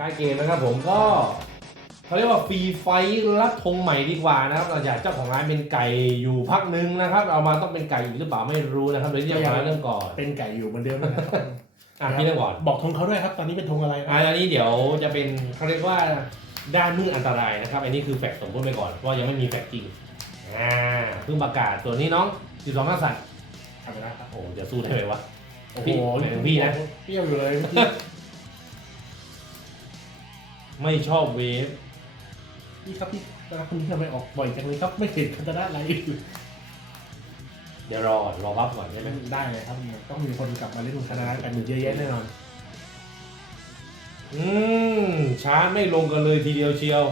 ท้ายเกมนะครับผมก็เขาเรียกว่าฟรีไฟท์รับธงใหม่ดีกว่านะครับหลังจากเจ้าของร้านเป็นไก่อยู่พักหนึงนะครับ เอามาต้องเป็นไก่อีกหรือเปล่าไม่รู้นะครับเดี๋ยวที่จะมาเรื่องก่อนเป็นไก่อยู่เหมือนเดิมนะครับอะพี่เรื่องก่อนบอกธงเขาด้วยครับ ตอนนี้เป็นธงอะไรอ่าอันนี้เดี๋ยวจะเป็นเขาเรียกว่าด้านมืดอันตรายนะครับ อันนี้คือแฟกต์สมมติไปก่อนเพราะยังไม่มีแฟกต์จริงอ่าเพิ่งประกาศส่วนนี้น้องสิบสองนักสัตว์ทำไปนะครับโอ้โหจะสู้ได้ไหมวะโอ้โหพี่หมายถึงพี่นะเปรี้ยวอยู่เลยเมื่อกี้ ไม่ชอบเวฟพี่ครับพี่นะครับคุณทำไมออกบ่อยจังเลยครับไม่เห็นคันตนะอะไรเดี๋ยวรอก่อนรอพับก่อนใช่ไหมได้เลยครับต้องมีคนกลับมาเล่นคันตนะกันอยู่เยอะแยะแน่นอนอืมชาร์จไม่ลงกันเลยทีเดียวเชียว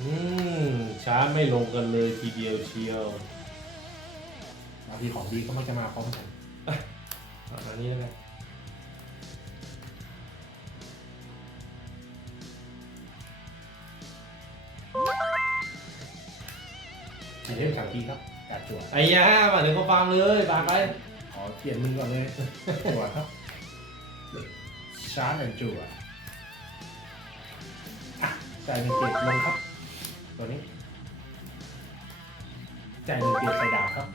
อืมชาร์จไม่ลงกันเลยทีเดียวเชียวบางทีของดีก็มักจะมาพร้อมกัน ประมาณนี้แล้วกัน สีเล่มสามทีครับกาดจั่วไอ้ยามาถึงก็ฟังเลยบาดไปขอเปลี่ยนมือก่อนเลยจั่วครับชาร์จแอนจั่วอะจ่ายหนึ่งเกตลงครับ ตัวนี้จ่ายหนึ่งเกตใส่ดาบครับ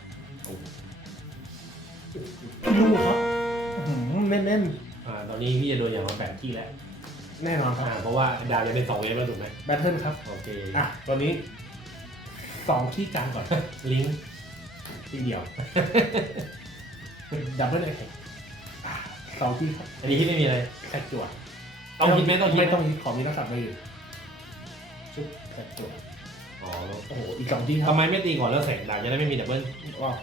ลูครับอื้อหือแน่นอ่าตอนนี้พี่จะโดนอย่างมาแปดที่แล้วแน่นอนครับอ่าเพราะว่าดาวจะเป็นสองเวฟแล้วถูกไหมแบทเทิลครับ โอเค อะตัวนี้ สองขี้กลางก่อน ลิงก์ทีเดียวดับเบิลเอ็กสองที่ครับอันนี้ที่ไม่มีอะไรแค่จั่วต้องคิดไหมต้องคิดไม่ไหมต้องคิดขอมีนักสัตว์มาอยู่ชุบแค่จั่วอ๋อโอ้โหอีกสองที่ครัทำบไมไม่ตีก่อนแล้วแสงดาวจะได้ไม่มีดับเบิลว้าว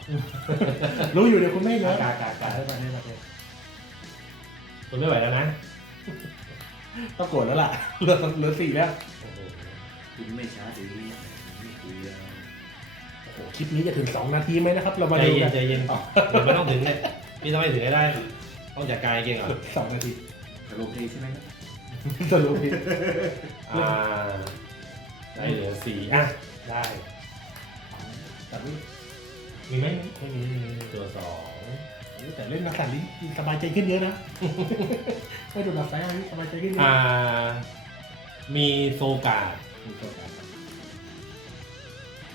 รู้อยู่เดี๋ยวคุณไม่เนอะกากากาได้มาได้มาได้ทนไม่ไหวแล้วนะต้องโกรธแล้วล่ะเหลือเหลือสี่แล้วโอ้โหคุณไม่ช้าถึงไม่คุยแล้วโอ้โห คลิปนี้จะถึงสองนาทีไหมนะครับ เรามาใจดูเย็กันนใจเย็นเดี๋ยวไม่ต้องถึงเลยพี่ต้องให้ถึงให้ได้ ต้องจัดการเก่งก่อนสองนาทีแต่โอเคใช่ไหมครับจะรู้พี่อ่าได้เหลือสี่อะได้แต่ไม่มีไหมไม่มีไม่มีไม่มีตัวสองแต่เล่นนักสัตว์นี้สบายใจขึ้นเยอะนะ ไม่ดูหนักไซส์นี้สบายใจขึ้นเยอะอ่า มีโซกามีตัวการครับ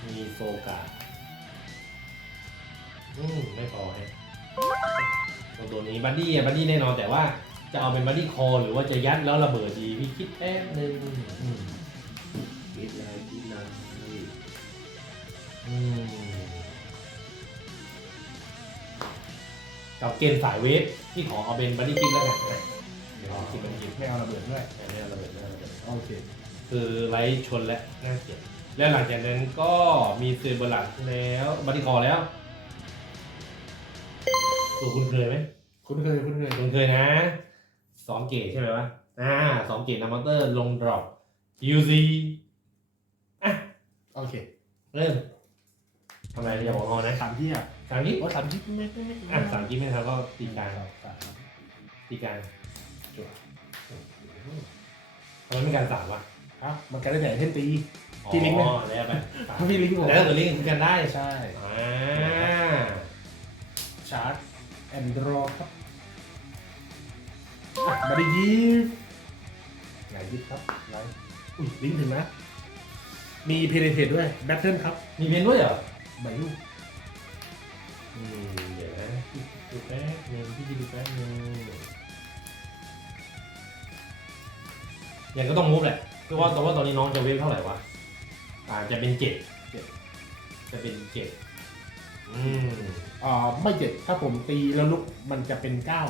มีโซกา อืมไม่พอให้ตัวตัวนี้บัดดี้อะบัดดี้แน่นอนแต่ว่าจะเอาเป็นบัดดี้คอหรือว่าจะยัดแล้วระเบิดดีพี่คิดแป๊บนึงอืมคิดเลยคิดเลยนี่อืมกับเกมสายเวฟที่ขอเอาเป็นบัดดี้คิดแล้วกันนะเดี๋ยวคิดบัดดี้คิดไม่เอาระเบิดด้วยแต่ไม่เอาระเบิดไม่เอาระเบิด โอเค คือไลท์ชนและน่าเกลียดแล้วหลังจากนั้นก็มีเซเบอร์ลัดแล้วบัดดี้คอแล้ว ตัวคุณเคยไหมคุ้นเคยคุ้นเคยคุณเคยนะสองเกตใช่ไหมวะอ่าสองเกตนำมอเตอร์ลงดรอป UZ อะโอเคเริ่มทำไมอย่าบอกงอนะสามที่อะสามที่โอ้สามที่ไม่ไม่ไม่อะสามที่ไม่ทำก็ตีกลางครับสามตีกลางจั่วทำไมไม่การสามวะอะมันกันได้แต่เท่นตีอ๋อที่ลิงก์ไหมแล้วไปสามถ้าพี่ลิงก์ผมแล้วตัวลิงก์คือกันได้ใช่อ่าชาร์จ แอนดรอครับอะมาได้ยีบไหนยิบครับไลท์อุ้ยลิงก์ถึงนะ มีเพลเทดด้วยแบทเทิลครับมีเพียนด้วยเหรอใบลูกอืมเดี๋ยวนะดูแป๊บนึงพี่ดูแป๊บนึงยังก็ต้องมูฟแหละเพราะว่าแต่ว่าตอนนี้น้องจะเวฟเท่าไหร่วะอ่าจะเป็นเจ็ดจะเป็นเจ็ดอืม อ่าไม่เจ็ดถ้าผมตีแล้วลุกมันจะเป็นเก้า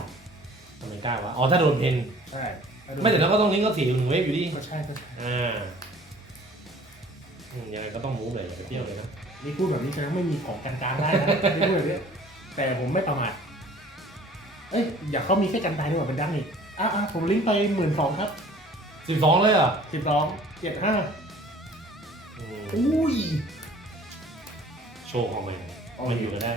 ทำไมกล้าวะอ๋อถ้าโดนเพนใช่ถ้าโดนไม่แต่เราก็ต้องลิงก์ก็สี่หนึ่งเวฟอยู่ดีก็ใช่ก็ใช่อ่าอืมยังไงก็ต้องมูฟเลยอย่าไปเที่ยวเลยนะนี่พูดแบบนี้นะไม่มีของกลางๆได้นะไม่พูดแบบนี้แต่ผมไม่ประมาทเอ้ยอยากเขามีแค่กันตายดีกว่าเป็นดังอีกอะอะผมลิงก์ไปหมื่นสองครับสิบสองเลยเหรอสิบสองเจ็ดห้าอืมอุ้ยโชว์ของมันมันอยู่กันได้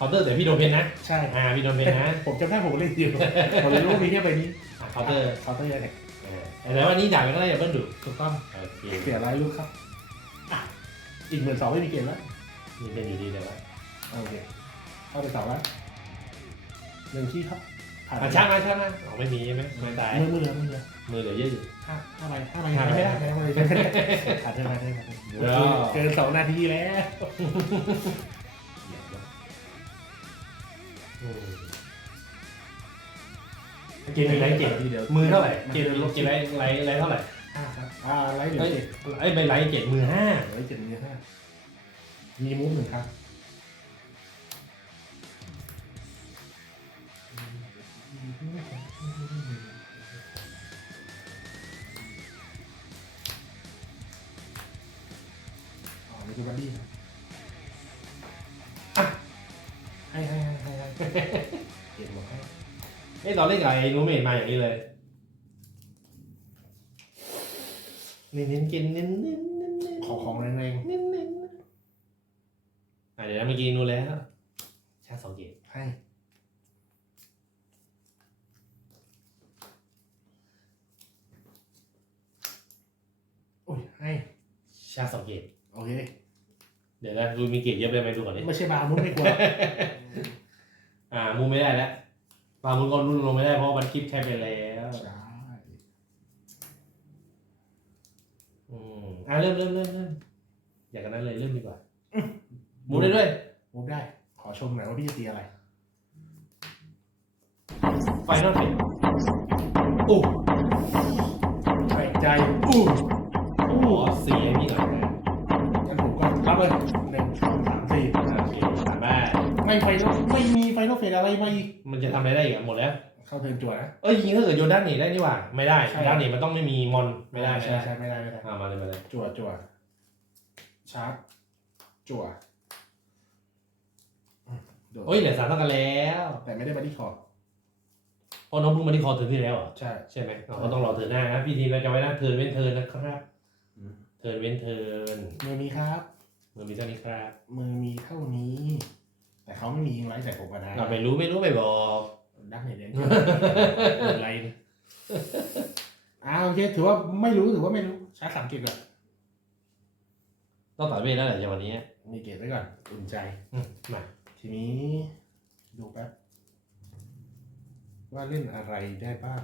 เคาน์เตอร์แต่พี่โดนเพนนะใช่อ่าพี่โดนเพนนะผมจำได้ผมเล่นอยู่ผมเลยรู้ว่ามีแค่ใบนี้อะเคาน์เตอร์เคาน์เตอร์แท็กอ่าแต่ว่านี้ด่ามันก็ได้อย่าเพิ่งดุถูกต้องโอเคเสียรายลูกครับอะอีกหมื่นสองไม่มีเกมแล้วมีเป็นอยู่ดีแต่ว่าโอเคเข้าไปสองแล้วหนึ่งที่ครับผ่านอะช่างนะช่างนะอ๋อไม่มีใช่ไหมไม่ตายมือมือเหลือมือเหลือมือเหลือเยอะอยู่ห้าห้าใบห้าใบยังไม่ได้ยังไม่ได้ขาดได้ไหมได้ไหมเดี๋ยวเกินสองนาทีแล้วอืม เกมไรเจ็ดทีเดียวมือเท่าไหร่เกมเกมไรไรไรเท่าไหร่ห้าครับอ่าไรเดี๋ยวเอ้ยเจ็ดไอ้ยใบไรเจ็ดมือห้าไรเจ็ดมีห้ามีมูฟหนึ่งครับอ๋อนี่คือบัดดี้ครับ ไอ้ยตอนเล่นกับไอ้นูเมทมาอย่างนี้เลยเน้นเน้นๆกินเน้นเน้นเน้นเน้นขอของแรงเน้นเน้นอะเดี๋ยวนะเมื่อกี้นูแล้วชาสองเกตๆให้โอ้ยให้ชาสองเกตโอเค เดี๋ยวนะดูมีเกตเยอะไปไหมดูก่อนดิไม่ใช่บาร์มุนไม่กลัวอ่ามูไม่ได้แล้ว ปลามุนก็รุ่นลงไม่ได้เพราะมันคลิปแค่ไปแล้วใช่อืมอะเริ่มเริ่มเริ่มเริ่มอยากกันนั้นเลยเริ่มดีกว่ามูได้ด้วยมุกได้ ขอชมหน่อยว่าพี่จะตีอะไร ไฟนอลเฟนอู้ใส่ใจ อู้ขอสีไอ้นี่ก่อนนะงั้นผมก็รับเลยหนึ่งสองสามสี่อ่าโอเคถามว่าไม่ไฟนอลไม่มีไฟ นอลเฟสอะไรมาอีก มันจะทำอะไรได้อีกอะหมดแล้ว เข้าเทิร์นจั่วนะเอ้ยยิงถ้าเกิดโยนด้านหนีได้นี่หว่า ไม่ได้ใช่ด้านหนีมันต้องไม่มีมอนไม่ได้ไม่ใช่ได้ใช่ไม่ได้ไม่ได้ อ่ามาเลยมาเลยจั่วจั่วชาร์จจั่วอืมโดดโอ้ยเหลือสามเท่ากันแล้วแต่ไม่ได้บัดดี้คอร์เพราะน้องเพิ่งมาที่คอเทิร์นที่แล้วอะใช่ ใช่ไหมเราก็ต้องรอเทิร์นหน้านะพี่ทีมเราจะไว้หน้าเทิร์นเว้นเทิร์นนะครับอืม เทิร์นเว้นเทิร์นมือมีครับมันมีเท่านี้ครับมือมีเท่านี้ แต่เขาไม่มียิงไว้ใส่ผมกันนะเราไม่รู้ไม่รู้ไม่บอกดักไหนเด่นอะไรนี่อ่าโอเคถือว่าไม่รู้ถือว่าไม่รู้ชาร์จสามเกตก่อนต้องตัดเวทแล้วแหละจากวันนี้มีเกตไว้ก่อนอุ่นใจอืมมาทีนี้ดูแป๊บว่าเล่นอะไรได้บ้าง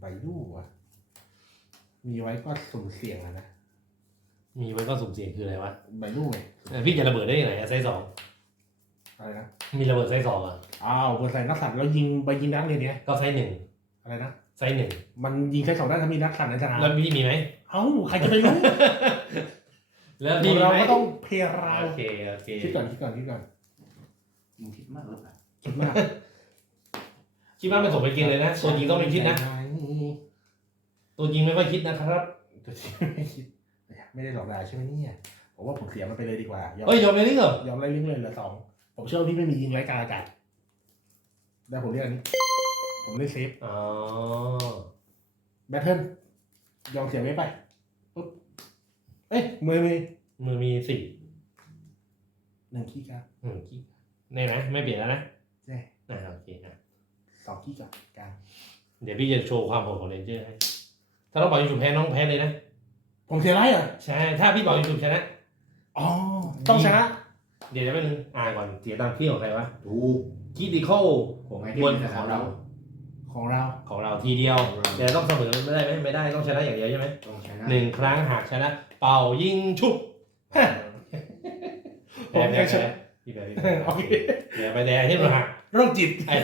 ใบดูอะ มีไว้ก็สุ่มเสี่ยงอะนะมีไว้ก็สุ่มเสี่ยงคืออะไรวะใบดูไงเออพี่จะระเบิดได้ยังไงอะไซส์สอง อะไรนะ มีระเบิดไซส์สองอะอ้าวเปิดใส่นักสัตว์แล้วยิงใบยิงนักเลยเนี่ยก็ไซส์หนึ่งอะไรนะ ไซส์หนึ่งมันยิงแค่สองด้านถ้ามีนักสัตว์ในสนามแล้วพี่มีไหมเอ้าใครจะไปรู้ แล้วพี่มีเราไหมก็ต้องเพราโอเคโอเคคิดก่อนคิดก่อนคิดก่อนยิงคิดมากหรือเปล่าคิดมากคิดว่าไม่สมไปกินเลยนะตัวจริงต้องไม่คิดนะตัวจริงไม่ค่อยคิดนะครับตัวจริงไม่คิดไม่ได้หลอกด่าใช่ไหมเนี่ยผมว่าผมเสียมันไปเลยดีกว่ายอมเอ้ยยอมเลยนี่เหรอ ยอมไล่ลิงก์เลยเหลือสอง ผมเชื่อว่าพี่ไม่มียิงไร้กลารอากาศได้ผมเรียกอันนี้ผมเล่นเซฟอ๋อแบทเทิลยอมเสียไว้ไปปุ๊บเอ้ยมือมีมือมีสี่หนึ่งขี้ครับอืมขี้แน่นะไม่เปลี่ยนแล้วนะใช่อ่าโอเคอะสองขี้กับกลางเดี๋ยวพี่จะโชว์ความโหดของเรนเจอร์ให้ถ้าเราบอกยูทูบแพ้น้องแพ้เลยนะผมเสียไรอะใช่ถ้าพี่บอกยูทูบชนะอ๋อต้องชนะ เดี๋ยวจะไปนึงอ่านก่อนเสียตังค์พี่ของใครวะถูกคิดิคอลผมให้บเกนมขนะครัองบเราเรา ของเรา ของเราทีเดียวแต่ต้องเสมอไม่ได้ไหมไม่ได้ต้องชนะอย่างเดียวใช่ไหมต้องชนะหนึ่งครั้งหากชนะ เป่ายิงชุบผมแพ้แค่ชแพ้นะพี่แพ้พี่แพ้โอเคเดี๋ยวไปแดงที่โดนหักโรคจิตไอ้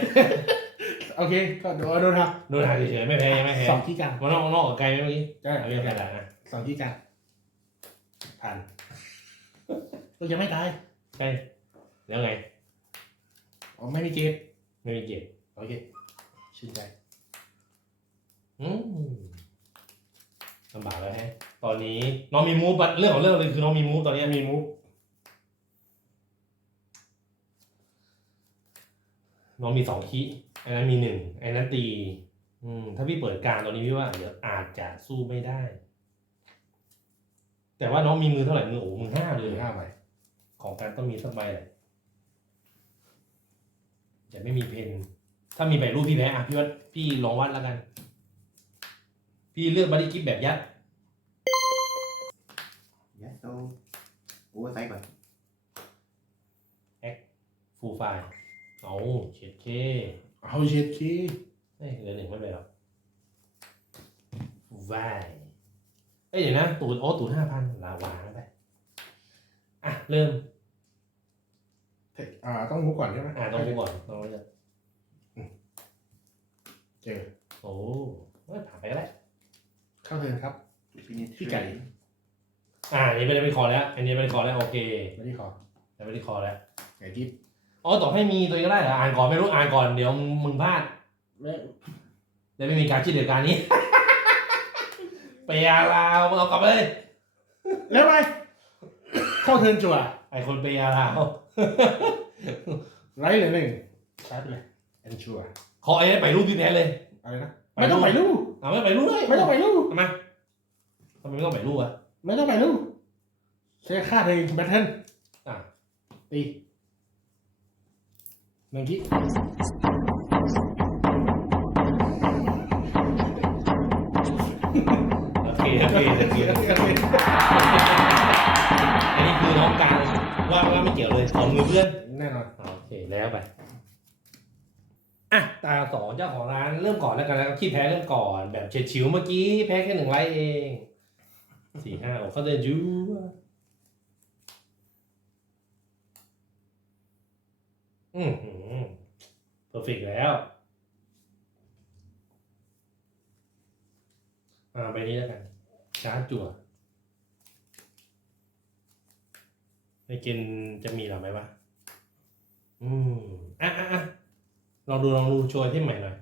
โอเคก็โดนโดนครับโดนหักเฉยๆไม่แพ้ไม่แพ้สองขี้กลางมันนอกมันนอกกับไกลไหมเมื่อกี้ใช่เอาเรียกอะไรนะสองขี้กลางผ่านก็ยังไม่ตาย ใช่แล้วไง อ๋อไม่มีเกตไม่มีเกียรติโอเคชื่นใจอืมลำบากแล้วฮะตอนนี้น้องมีมูฟเรื่องของเรื่องเลยคือน้องมีมูฟตอนนี้มีมุกน้องมีสองคีอันนั้นมีหนึ่งอันนั้นตี อืม ถ้าพี่เปิดกลางตอนนี้พี่ว่าเดี๋ยวอาจจะสู้ไม่ได้ แต่ว่าน้องมีมือเท่าไหร่มือโอ้โหมือห้าหเลรืยอห้าใบ ของการต้องมีสักใบแหละจะไม่มีเพนถ้ามีใบรูปพี่แพ้อะพี่วัดพี่ลองวัดแล้วกัน พี่เลือกบัดดี้กิฟแบบยัด ยัดโตโอ้ใส่ก่อนฟูลไฟล์เอาเช็ดเคเอาเช็ดคีเอ้ยเหลือหนึ่งไม่เป็นไรหรอกวายเอ้ยเดี๋ยวนะ ตูดโอ้ตูดห้าพันลาวางไป อะ เริ่ม เทคอ่าต้องรู้ก่อนใช่ไหมอะต้องดูก่อนต้องรู้ก่อนเจอโอ้เอ้ยผ่านไปก็ได้เข้าเทิร์นครับ พี่ไก่ อ่าอันนี้ไม่ได้เป็นคอแล้ว อันนี้เป็นคอแล้วโอเคไม่ได้ขอแต่ไม่ได้คอแล้วไก่กิ๊บอ๋อต่อให้มีตัวเองก็ได้เหรออ่านก่อนไม่รู้อ่านก่อนเดี๋ยวมึงพลาดไม่เดี๋ยวไม่มีการคิดเดือการนี้ ไปยาลาวมึงเอากลับไปเลยแล้วไปเข้าเทิร์นจั่วไอคนไปยาลาว ไรเลยหนึ่งชาร์จเลยแอนชัวขอไอ้นี่ไปรูปพี่แพ้เลยอะไรนะไม่ต้องไปลู่เอาไม่ไปรูปเลยไม่ต้องไปลู่ทำไมทำไมไม่ต้องไปรูปอะไม่ต้องไปลู่ใช้ค่าเทิร์นแบทเทิลอะตีหนึ่งที่ ว่าว่าไม่เกี่ยวเลยของมือเพื่อนแน่นอน โอเคแล้วไปอะตาสองเจ้าของร้านเริ่มก่อนแล้วกันแล้วขี้แพ้เริ่มก่อนแบบเฉียดฉิวเมื่อกี้แพ้แค่หนึ่งไลท์เองสี่ห้าโอ้เขาเดินยูอืมเพอร์เฟกแล้ว อ่าไปนี้แล้วกันชาร์จจั่ว ในเกณฑ์จะมีหรือไม่วะ อืมอะอะอะลองดูลองดูโชว์ที่ใหม่หน่อย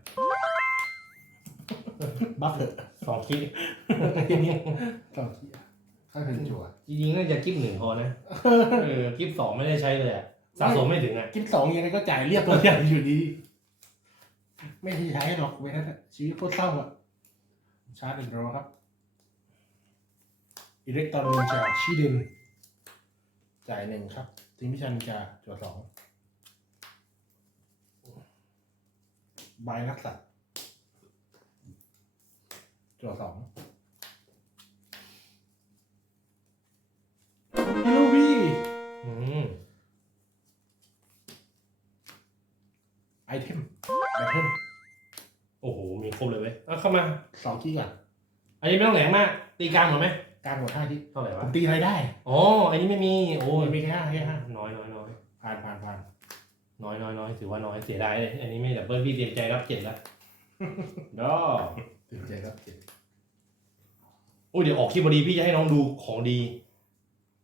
บัฟเถอะสองคิดสองที่เข้าเทิร์นจั่วจริงๆน่าจะกิฟหนึ่งพอนะ เออกิฟสองไม่ได้ใช้เลยอะสะสมไม่ถึงอะกิฟสองยังไงก็จ่ายเรียบตัวใหญ่อยู่ดี ไม่ได้ใช้หรอกเว้ยนะชีวิตโคตรเศร้าอะชาร์จเป็นรอครับอิเล็กตรอนนินจาชีเดน จ่ายหนึ่งครับทิ้งพิชันนินจาจั่วสองใบนักสัตว์จั่วสองฮิโรบีอืมไอเทมแบทเทิลโอ้โห มีครบเลยเว้ยเอาเข้ามาสองที่ก่อนอันนี้ไม่ต้องแหลงมาก ตีกลางหมดไหม กลางหมดห้าที่เท่าไหร่ผวะมตีอะไรได้อ๋ออันนี้ไม่มีโอ้โอ้ยยมีแค่ห้าแค่ห้าน้อยน้อยน้อยผ่านผ่านผ่านน้อยน้อยน้อยถือว่าน้อยเสียดายเลยอันนี้ไม่ดับเบิลพี่เตรียมใจรับเจ็ดแล้วดอตื่นใจครับเจ็ดโอ้ยเดี๋ยวออกคลิปพอดีพี่จะให้น้องดูของดี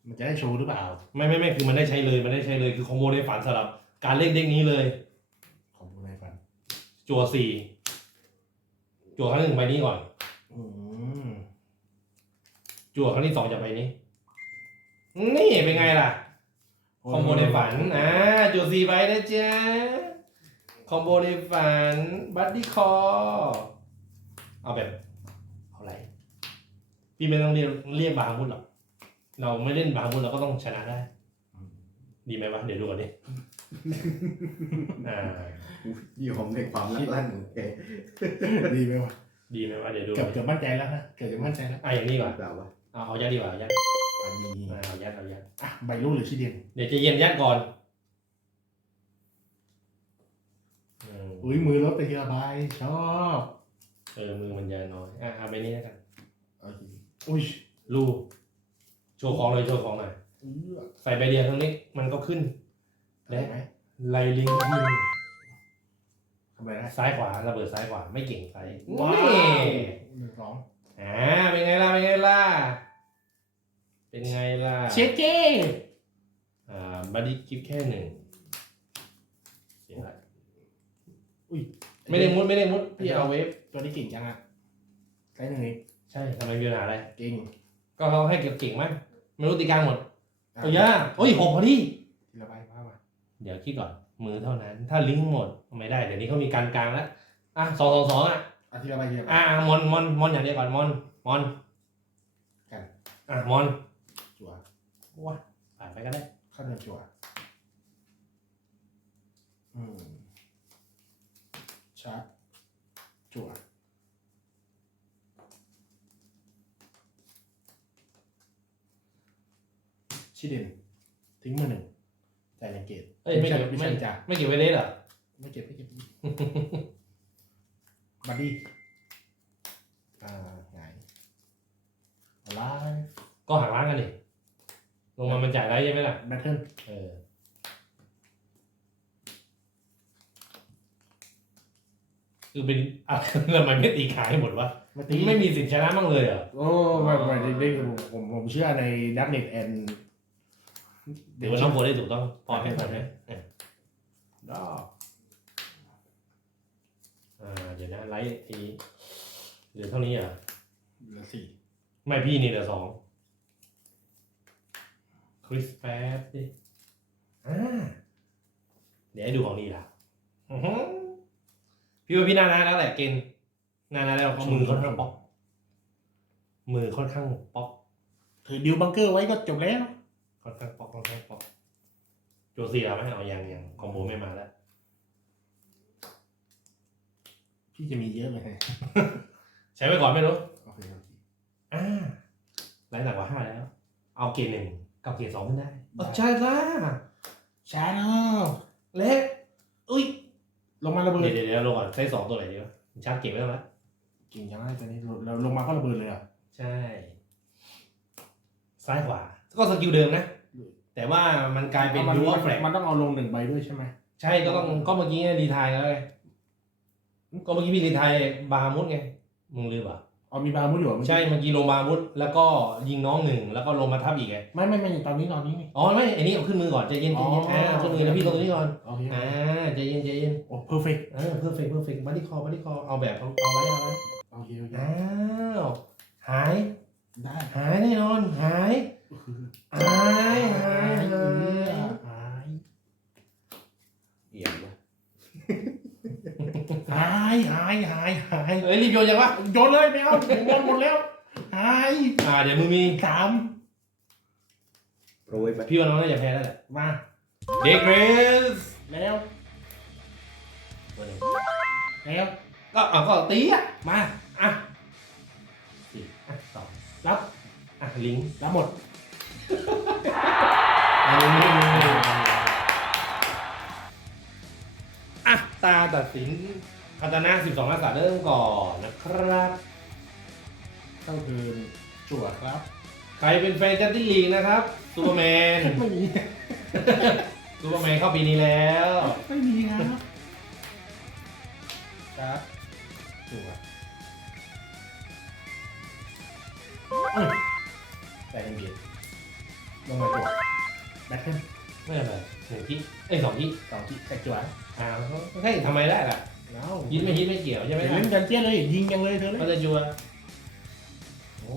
มันจะได้โชว์หรือเปล่า ไม่ไม่ไม่คือมันได้ใช้เลยมันได้ใช้เลยคือคอมโบในฝันสำหรับการเล่นเด็กนี้เลย ของผู้ในฝันจัวสี่จัวครั้งหนึ่งใบนี้ก่อน อืม จั่วครั้งที่สองจากใบนี้ นี่เป็นไงล่ะ คอมโบในฝัน อ่าจั่วสี่ใบนะจ๊ะ คอมโบในฝัน บัดดี้คอ เอาแบบ เอาอะไร พี่ไม่ต้องเรียกเรียกบาฮามุดหรอก เราไม่เล่นบาฮามุดเราก็ต้องชนะได้ ดีไหมวะ เดี๋ยวดูก่อนดิ อ่ายอมในความรักลั่นโอเคดีไหมวะ ดีไหมวะ เดี๋ยวดูเกือบจะมั่นใจแล้วนะเกือบจะมั่นใจแล้ว อะอย่างนี้ก่อนเปล่าวะ เอาเอายัดดีกว่ายัดอะดีอ่าเอายัดเอายัดอะใบลูกหรือชีเดียนเดี๋ยวจะเย็นยัดก่อนอืมอุ้ยมือลดไปทีละใบชอบเออมือมันจะน้อยอะเอาไปนี้แล้วกันโอเคอุ้ยลูโชว์ของเลยโชว์ของหน่อยเอื้อใส่ใบเดียวทั้งนี้มันก็ขึ้น ได้ไหมไลลิงยิงทำไมได้ซ้ายขวาระเบิดซ้ายขวาไม่เก่งใส่ว้านี่วหนึ่งสอง อ่าเป็นไงล่ะเป็นไงล่ะเป็นไงล่ะเชฟเก้อ่าบัดดี้กิฟแค่หนึ่งเสียละอุ้ยไม่ได้มุดไม่ได้มุดพี่เอาเวฟตัวนี้เก่งจังอะใช้หนึ่งเองใช่ทำไมมีปัญหาอะไร เก่ง ก็เขาให้เก็บเก่งมั้ยไม่รู้ตีกลางหมดอะโอ้ยยาโอ้ยหกพอดีทีละใบว่ามาเดี๋ยวคิดก่อนมือเท่านั้น ถ้าลิงก์หมดไม่ได้เดี๋ยวนี้เขามีการกลางแล้วอะสองสองสองอะ อะทีละใบทีละใบอะอะมอนมอนมอนอย่างเดียวก่อนมอนมอนกันอะมอนจั่วว้าผ่านไปก็ได้เข้าเดินจั่วอืมชาร์จจั่วชิเดนทิ้งมือหนึ่งจ่ายหนึ่งเกตเอ้ยไม่เกี่ยวไม่ไม่ใช่จ้ะไม่เกี่ยวไวเลสเหรอ ไม่เก็บไม่เก็บไม่เก็ บบัดดี้อ่าไงอะไรก็หักล้างกันดิลงมามันจ่ายได้ใช่ไหมล่ะ แบทเทิลเออ คือเป็นอะไรทำไมไม่ตีขายให้หมดวะมาตีไม่มีสิทธิ์ชนะบ้างเลยเหรอ โอ้ไม่ไม่ได้ได้ผมผมผมเชื่อในดักเน็ตแอนเดี๋ยวน้องโพได้ถูกต้อง พอแค่ไหมเออดอก อ่า เดี๋ยวนะ ไลท์ทีเหลือเท่านี้เหรอะเหลือสี่ไม่พี่นี่เหลือสองคริสแป๊บดิอ่าเดี๋ยวให้ดูของดีละอื้อหือพี่ว่าพี่น่านะแล้วแหละเกณฑ์น่านะแล้วเพราะมือค่อนข้างป๊อกมือค่อนข้างป๊อกถือดิวบังเกอร์ไว้ก็จบแล้วค่อนข้างป๊อกค่อนข้างป๊อกโจซี่เอาไหมเอายังยังคอมโบไม่มาแล้ว พี่จะมีเยอะไหมใช้ไว้ก่อนไม่รู้โอเคโอเคอ่าไล่หนักกว่าห้าแล้ว เอาเกณฑ์หนึ่งกับเกณฑ์สองขึ้นได้อ๋อใช่ละชาเนาะเล็กอุ้ยลงมาระเบิดเดี๋ยวเดี๋ยวเดี๋ยวลงก่อนใช้สองตัวไหนดีวะชาร์จเก็บไว้แล้วละเก่งจังเลยตอนนี้เราลงมาก็ระเบิดเลยอะใช่ ซ้ายขวาก็สกิลเดิมนะ แต่ว่ามันกลายเป็นมันดูอัลแฟลกมันต้องเอาลงหนึ่งใบด้วยใช่ไหมใช่ก็ต้องก็เมื่อกี้รีไทายแล้วไง ก็เมื่อกี้พี่รีไทายบาร์มุดไงมึงลืมป่ะเอามีบาร์มุดอยู่เหรอใช่เมื่อกี้ลงบาร์มุดแล้วก็ยิงน้องหนึ่งแล้วก็ลงมาทับอีกไงไม่ไม่ไม่ตอนนี้ตอนนี้อ๋อไม่อันนี้เอาขึ้นมือก่อนใจเย็นใจเย็นอ๋ออ่ อ่าขึ้นมือแล้วพี่ลงตรงนี้ก่อนโอเคอ่าใจเย็นใจเย็นโอ้เพอร์เฟกต์เออเพอร์เฟกต์เพอร์เฟกต์บัดดี้คอบัดดี้คอเอาแบบเอาเอาไว้เอาไว้โอเคโอเคอ้าวหายได้หายแน่นอนหายหายหายหาย หาย เอี่ยมนะ หายหายหายหายเอ้ยรีบโยนยังวะโยนเลยไม่เอาผมบอลหมดแล้วหายอ่าเดี๋ยวมึงมีสามโปรยไปพี่ว่าน้องน่าจะแพ้แล้วแหละมาเด็กเรสแล้วตัวหนึ่งแล้วก็เอาก็ตีอะมาอะสี่อะสองรับอะลิงก์รับหมดอะตาตัดสิน พัฒนา12นักษาเริ่มก่อนนะครับเข้าคืนจั่วครับ ใครเป็นแฟนจัตตี้ลีกนะครับซูเปอร์แมนไม่มี ซูเปอร์แมนเข้าปีนี้แล้วไม่มีครับครับจั่วเอ้ยแต่เป็นเบียดลงมาจั่วแบทเทิลไม่เป็นไรหนึ่งที่เอ้ยสองที่สองที่แต่จั่วอ่าก็ให้ทำไมได้ล่ะ แล้วฮิตไม่ฮิตไม่เกี่ยวใช่ไหมเดี๋ยวล่ะเล่นกันเจี้ยเลย ยิงยังเลยเธอเลยก็จะจัวโอ้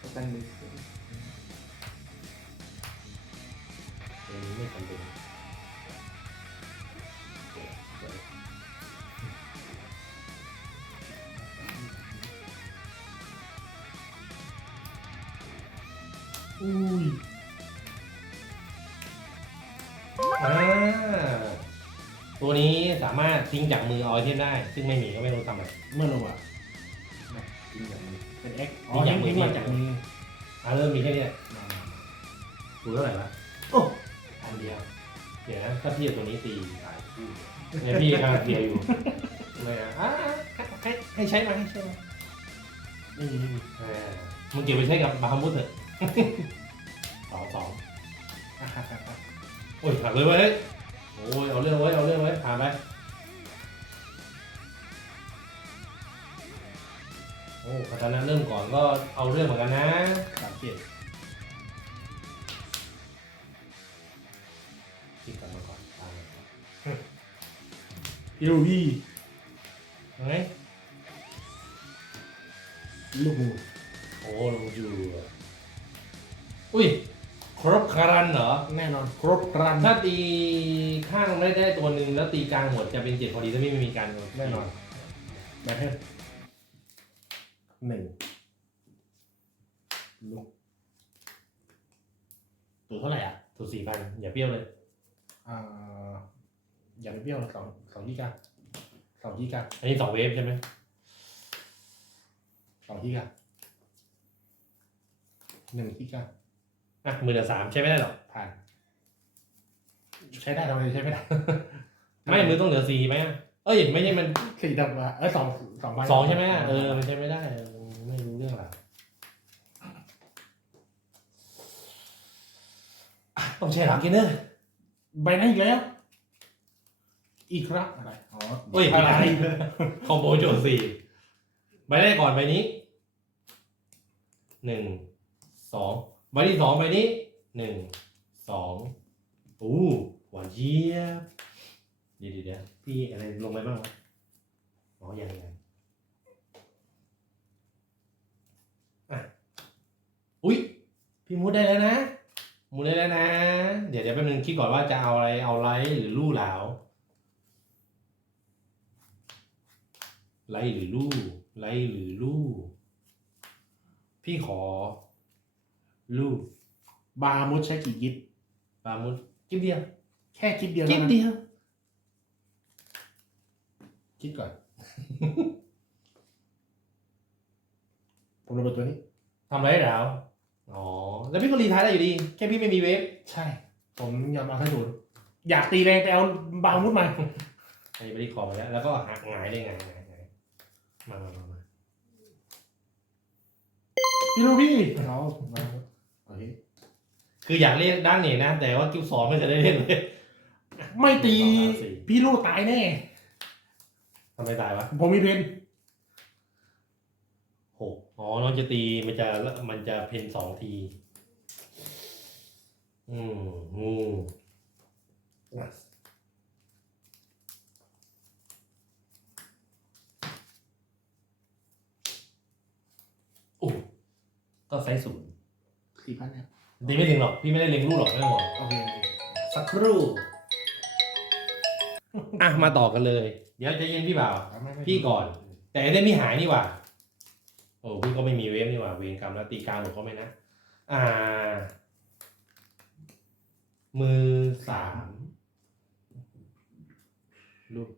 ก็ตั้งมือเอ็นไม่ทำเป็นโอ้ย ตัวนี้สามารถทิ้งจากมือเอาไอเทมได้ ซึ่งไม่มีก็ไม่รู้ทำอะไร เมื่อลงอะจริงอย่างนี้เป็นเอ็กอ๋อยิยังงทิ้งมือมาจากมืออ่าเริ่มมีแค่เนี้ยมาดูเท่าไหร่ละโอ้อันเดียวเดี๋ยวนะถ้าพี่เอาตัวนี้ตีตายคู่เนี่ยพี่กำลังเดียวอยู่ไม่อะอะให้ให้ใช้มาให้ใช้มาไม่มีไม่มีอ่ามึงเก็บไปใช้กับบาฮามุสเถอะสองสองอะอะอะอะโอ้ยหักเลยเว้ย โอ้ยเอาเรื่องไว้ยเอาเรื่องไว้ยผ่านไปโอ้คาตานะเริ่มก่อนก็เอาเรื่องเหมือนกันนะสามเจ็ดคิดกลับมาก่อนตามมาก่อนฮิโรวีเห็นไหมลูกหูโอ้ลงจูอุ้ยค รบคารันเหรอ แน่นอนครบรัน ถ้าตีข้างไม่ได้ตัวหนึ่งแล้วตีกลางหมดจะเป็นเจ็ดพอดีถ้าไม่มีการแน่นอนแบทเทิลหนึ่งลูกตัวเท่าไหร่อะถูกสี่พันอย่าเปรี้ยวเลย อ่า อย่าไปเบี้ยวสองสองที่กันสองที่กันอันนี้สองเวฟใช่ไหมสองที่กันหนึ่งที่กัน อะมือละสามใช้ไม่ได้หรอกผ่านใช้ได้ทำไมใช้ไม่ได้ไม่มือต้องเหลือสี่ไหมอะเอ้ยไม่ใช่มันสี่ดำมาเออสองสองใบสองใช่ไหมอะเออมันใช้ไม่ได้เออไม่รู้เรื่องหรอกอะต้องใช้หลักกินเนอร์ใบนั้นอีกแล้ว อีกครับอะไรอ๋อเอ้ยอะไรคอมโบโจทย์สี่ใบแรกก่อนใบนี้หนึ่งสอง ใบที่สองใบนี้หนึ่งสองอู้หวานเจี๊ยบเดี๋ยวเดี๋ยวเดี๋ยวพี่อะไรลงไปบ้างวะอ๋อยังยังอะอุ้ยพี่มุดได้แล้วนะมุดได้แล้วนะ เดี๋ยวเดี๋ยวแป๊บนึงคิดก่อนว่าจะเอาอะไรเอาไลท์หรือลู่หลาวไลท์หรือลู่ไลท์หรือลู่พี่ขอ ลู่บาร์มุดใช้กี่กิฟปามุดกิ๊บเดียว แค่กิฟเดียวกิ๊บเท่านั้นเดียว คิดก่อน ผมระเบิดตัวนี้ทำไรหราวอ๋อ แล้วพี่ก็รีไทายได้อยู่ดี แค่พี่ไม่มีเวฟ ใช่ ผมยอมรับให้ถูกอยากตีแรงไปเอาบาร์มุดมาไอ้บริคอมาแล้ว แล้วก็หักหงายได้ไงหงายหงายมามามามาพี่รู้พี่เอามา โอเคคืออยากเล่นด้านนี้นะ แต่ว่ากิวสอนไม่เคยได้เล่นเลยไม่ตีสองสามสี่พี่รู้ตายแน่ทำไมตายวะ ผมมีเพนหกอ๋อ น้องจะตีมันจะมันจะเพนสองที อืมงูโอ้ก็ไซส์ศูนย์ สี่พันเนี่ยตีไม่ถึงหรอก พี่ไม่ได้เล็งลูกหรอกไม่ต้องห่วงโอเคโอเคสักครู่อะมาต่อกันเลย เดี๋ยวใจะเย็นพี่บ่าวเอาไม่ไม่พี่ก่อน แต่ไอ้เล่นพี่หายนี่หว่า โอ้พี่ก็ไม่มีเวฟนี่หว่า เวรกรรมแล้วตีกลางหมดเขาไหมนะ อ่า มือสามลูก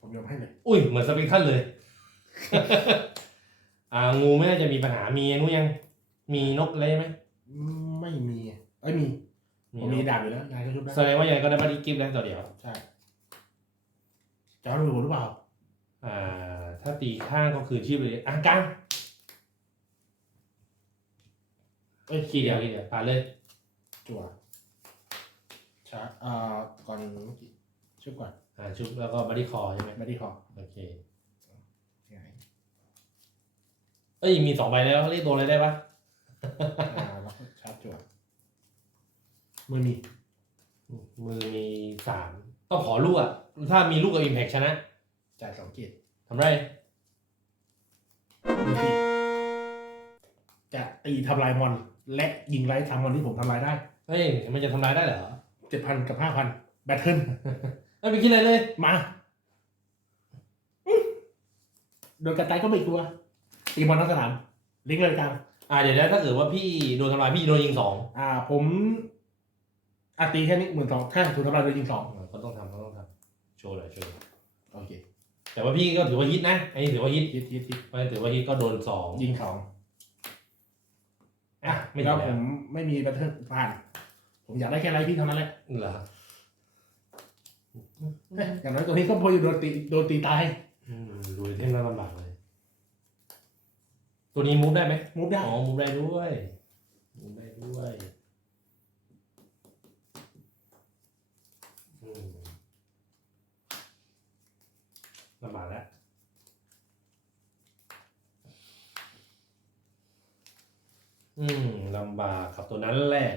ผมยอมให้เลยอุ้ย เหมือนสเปกทันเลย อ่า งูไม่น่าจะมีปัญหามีนู้ยัง มีนกอะไรไหมไม่มีเอ้ยมีผมมีนกดาบอยู่แล้วนายก็ชุบได้แสดงว่ายังไงก็ได้บัตรกิฟต์แล้วตัวเดียว ใช่จะเอาหนูหรือเปล่า อ่า ถ้าตีข้างก็คือชีพเลยอะกลางเอ้ยขี้เดียวขี้เดียวผ่านเลยจั่วช้าอ่าก่อนเมื่อกี้ชุบก่อนอ่าชุบแล้วก็บัตรคอใช่ไหมไม่ได้ขอโอเคยังไงเอ้ยมีสองใบแล้วเรียกโดนอะไรได้ปะ อ่าแล้วก็ชาร์จจั่วมือมีมือมีสามต้องขอลูกอะ ถ้ามีลูกกับอิมแพกชนะจ่ายสองเกตทำไรมือสี่จะตีทำลายมอน และยิงไล่ทำมอนที่ผมทำลายได้เฮ้ยมันจะทำร้ายได้เหรอเจ็ดพันกับห้าพันแบทเทิลไม่ไปคิดอะไรเลยมาอื้อโดนกระต่ายก็ไม่กลัวตีบอลทั้งสนามลิงก์เลยกลาง อ่าเดี๋ยวนะถ้าเกิดว่าพี่โดนทำลายพี่โดนยิงสองอ่า ผมอาตีแค่นี้หมื่นสองถ้าถูกทำลายโดยยิงสองเขาต้องทำเขาต้องทำโชว์หน่อยโชว์โอเคแต่ว่าพี่ก็ถือว่าฮิตนะอันนี้ถือว่าฮิตทิศทิศทิศเพราะฉะนั้นถือว่าฮิตก็โดนสองยิงสองอะไม่แล้ถึวงผแล้วมไม่มีแบทเทิลผ่าน ผมอยากได้แค่ไลท์พี่เท่านั้นแหละเหรอเอ้ยอย่างน้อยตัวนี้ก็พออยู่โดนตีโดนตีตายอืมดูเท่มแล้วลำบากเลย ตัวนี้มูฟได้ไหมมูฟได้ อ๋อมูฟได้ด้วยมูฟได้ด้วยอืมลำบากแล้วอืมลำบากกับตัวนั้นแหละ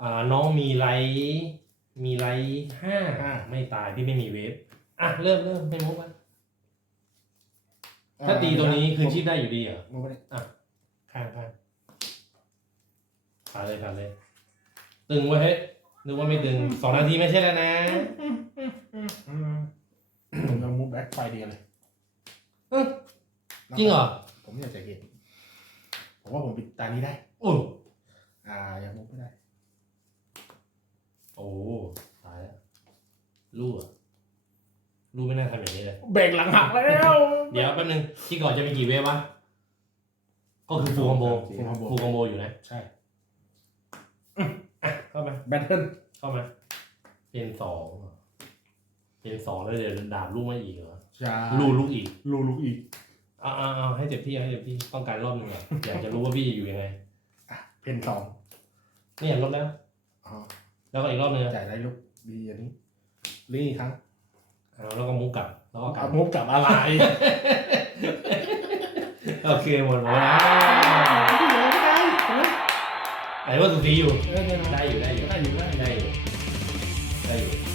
อ่าน้องมีไลท์มีไลท์ห้าห้าไม่ตายพี่ไม่มีเวฟอะ เริ่มเริ่มไม่มุกแล้ว ถ้าตีตัวนี้คืนชีพได้อยู่ดีเหรอมูฟไม่ได้ข้างข้างผ่านเลยผ่านเลย ตึงไว้เฮ้ยนึกว่าไม่ตึงสองนาทีไม่ใช่แล้วนะอืมผมจะมูฟแบ็คไฟเดียวเลยเอ้ยจริงเหรอผมอยากจะเห็น ผมว่าผมปิดตานี้ได้โอ้อ่ายังมูฟไม่ได้ โอ้ตายแล้วลู่อะลู่ไม่น่าทำอย่างนี้เลย เบรกหลังหักแล้วเดี๋ยวแป๊บนึงที่ก่อนจะมีกี่เวฟวะ ก็คือฟูลคอมโบฟูลคอมโบฟูลคอมโบอยู่นะ ใช่อะเข้าไปแบทเทิลเข้ามา เป็นสองเหรอเป็นสองแล้วเดี๋ยวดาบลูกมาอีกเหรอใช่ลูกลูกอีก ลูลูอีกเอาเอาเอาให้เต็มที่ให้เต็มที่ต้องการรอบหนึ่งอะอยากจะรู้ว่าพี่อยู่ยังไงอะเพนสองเนี่ยลดแล้ว อ๋อ แล้วก็อีกรอบหนึงอะจ่ายได้ลูกดีอันนี้นี่ครับเอา แล้วก็มุกกลับแล้วก็กลัเอาบงบกับอะไร โอเคหมดหมดแล้วไอ้ว่าสุดทีอยู่เออเนี่ยนะได้อยู่ได้อยู่ได้อยู่ได้ได้อยู่ได้อยู่